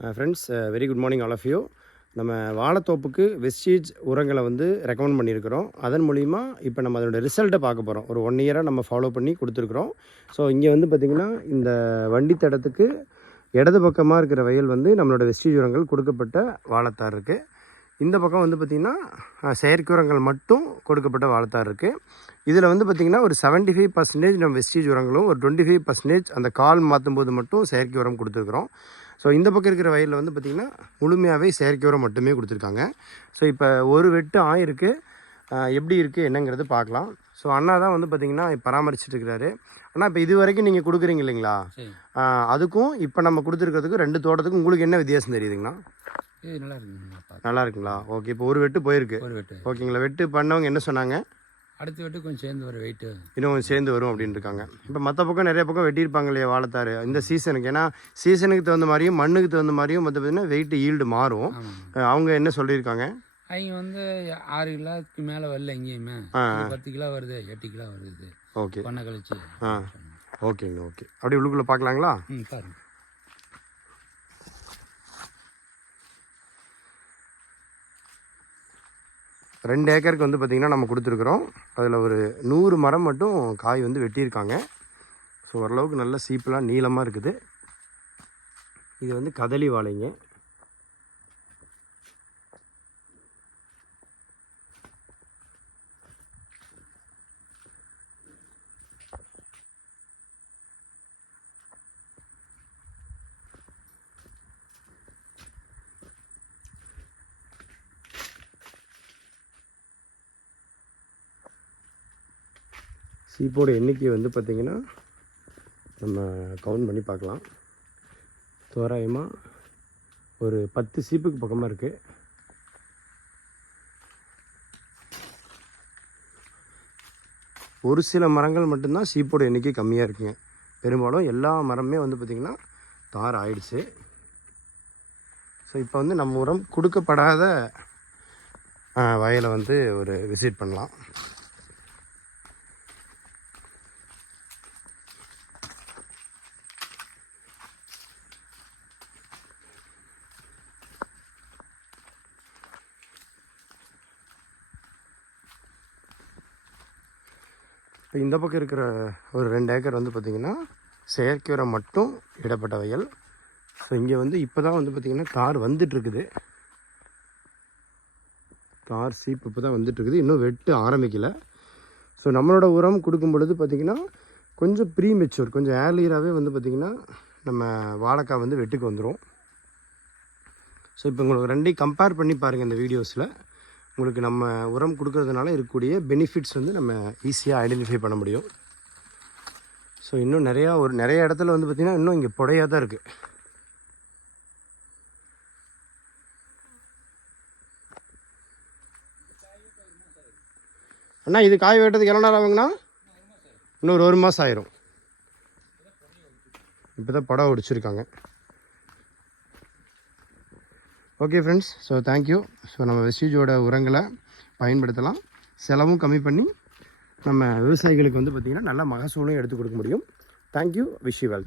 Friends, very good morning all of you. நம்ம வாழைத்தோப்புக்கு Vestige உரங்களை வந்து ரெக்கமெண்ட் பண்ணியிருக்கிறோம். அதன் மூலிமா இப்போ நம்ம அதோட ரிசல்ட்டை பார்க்க போகிறோம். ஒரு 1 இயராக நம்ம ஃபாலோ பண்ணி கொடுத்துருக்குறோம். ஸோ இங்கே வந்து பார்த்திங்கன்னா இந்த வண்டி தடத்துக்கு இடது பக்கமாக இருக்கிற வயல் வந்து நம்மளோட வெஸ்டீஜ் உரங்கள் கொடுக்கப்பட்ட வாழைத்தார் இருக்குது. இந்த பக்கம் வந்து பார்த்திங்கன்னா செயற்கை உரங்கள் மட்டும் கொடுக்கப்பட்ட வாழைத்தார் இருக்குது. இதில் வந்து பார்த்திங்கன்னா ஒரு 75% நம்ம வெஸ்டீஜ் உரங்களும் ஒரு 25% அந்த கால் மாற்றும் போது மட்டும் செயற்கை உரம் கொடுத்துருக்குறோம். ஸோ இந்த பக்கம் இருக்கிற வயலில் வந்து பார்த்திங்கன்னா முழுமையாகவே செயற்கை உரம் மட்டுமே கொடுத்துருக்காங்க. ஸோ இப்போ ஒரு வெட்டு ஆயிருக்கு, எப்படி இருக்குது என்னங்கிறது பார்க்கலாம். ஸோ அண்ணா தான் வந்து பார்த்திங்கன்னா பராமரிச்சுட்டு இருக்கிறாரு. ஆனால் இப்போ இது வரைக்கும் நீங்கள் கொடுக்குறீங்க இல்லைங்களா, அதுக்கும் இப்போ நம்ம கொடுத்துருக்கிறதுக்கும் 2 தோட்டத்துக்கும் உங்களுக்கு என்ன வித்தியாசம் தெரியுதுங்கண்ணா? நல்லா இருக்குங்களா? ஓகே, இப்போ ஒரு வெட்டு போயிருக்கு. ஓகேங்களா, வெட்டு பண்ணவங்க என்ன சொன்னாங்க? அடுத்த வெட்டு கொஞ்சம் சேர்ந்து வரும், வெயிட்டு இன்னும் கொஞ்சம் சேர்ந்து வரும் அப்படின்னு இருக்காங்க. இப்போ மற்ற பக்கம் நிறைய பக்கம் வெட்டியிருப்பாங்க இல்லையா வாழைத்தார் இந்த சீசனுக்கு. ஏன்னா சீசனுக்கு தகுந்த மாதிரியும் மண்ணுக்கு தகுந்த மாதிரியும் மற்ற பார்த்தீங்கன்னா வெயிட் ஈல்டு மாறும். அவங்க என்ன சொல்லியிருக்காங்க? அவங்க வந்து 6 கிலோக்கு மேலே வரல, எங்கேயுமே 10 கிலோ வருது, 8 கிலோ வருது. ஓகே, பண்ண கழிச்சு. ஓகேங்க, ஓகே. அப்படி உள்ளுக்குள்ளே பார்க்கலாங்களா? பாருங்க. ரெண்டு ஏக்கருக்கு வந்து பார்த்திங்கன்னா நம்ம கொடுத்துருக்குறோம். அதில் ஒரு 100 மரம் மட்டும் காய் வந்து வெட்டியிருக்காங்க. ஸோ ஓரளவுக்கு நல்ல சீப்பெலாம் நீளமாக இருக்குது. இது வந்து கதலி வாழைங்க. சீப்போட எண்ணிக்கை வந்து பார்த்திங்கன்னா நம்ம கவுண்ட் பண்ணி பார்க்கலாம். தோராயமாக ஒரு 10 சீப்புக்கு பக்கமாக இருக்குது. ஒரு சில மரங்கள் மட்டும்தான் சீப்போட எண்ணிக்கை கம்மியாக இருக்குங்க. பெரும்பாலும் எல்லா மரமே வந்து பார்த்திங்கன்னா தார் ஆயிடுச்சு. ஸோ இப்போ வந்து நம்ம உரம் கொடுக்கப்படாத வயலை வந்து ஒரு விசிட் பண்ணலாம். இப்போ இந்த பக்கம் இருக்கிற ஒரு 2 ஏக்கர் வந்து பார்த்திங்கன்னா செயற்கை உரம் மட்டும் இடப்பட்ட வயல். ஸோ இங்கே வந்து இப்போ தான் வந்து பார்த்திங்கன்னா தார் வந்துட்டுருக்குது. தார் சீப்பு இப்போ தான் வந்துட்டுருக்குது, இன்னும் வெட்டு ஆரம்பிக்கலை. ஸோ நம்மளோட உரம் கொடுக்கும் பொழுது பார்த்திங்கன்னா கொஞ்சம் ப்ரீ மெச்சூர், கொஞ்சம் ஏர்லியராகவே வந்து பார்த்திங்கன்னா நம்ம வாழைக்காய் வந்து வெட்டுக்கு வந்துடும். ஸோ இப்போ உங்களுக்கு 2ஐயும் கம்பேர் பண்ணி பாருங்கள் இந்த வீடியோஸில். உங்களுக்கு நம்ம உரம் கொடுக்கறதுனால இருக்கக்கூடிய பெனிஃபிட்ஸ் வந்து நம்ம ஈஸியாக ஐடென்டிஃபை பண்ண முடியும். ஸோ இன்னும் நிறைய இடத்துல வந்து பார்த்திங்கன்னா இன்னும் இங்கே புடையாக தான் இருக்குது. அண்ணா இது காய் வெட்டுறதுக்கு எவ்வளோ நேரம் ஆகுங்கண்ணா? இன்னொரு 1 மாதம் ஆயிரும். இப்போ தான் படம் ஒடிச்சிருக்காங்க. Okay friends, so thank you. So நம்ம வெஸ்டீஜோட உரங்களை பயன்படுத்தலாம், செலவும் கம்மி பண்ணி நம்ம விவசாயிகளுக்கு வந்து பார்த்திங்கன்னா நல்ல மகசூலையும் எடுத்து கொடுக்க முடியும். Thank you, wish you well.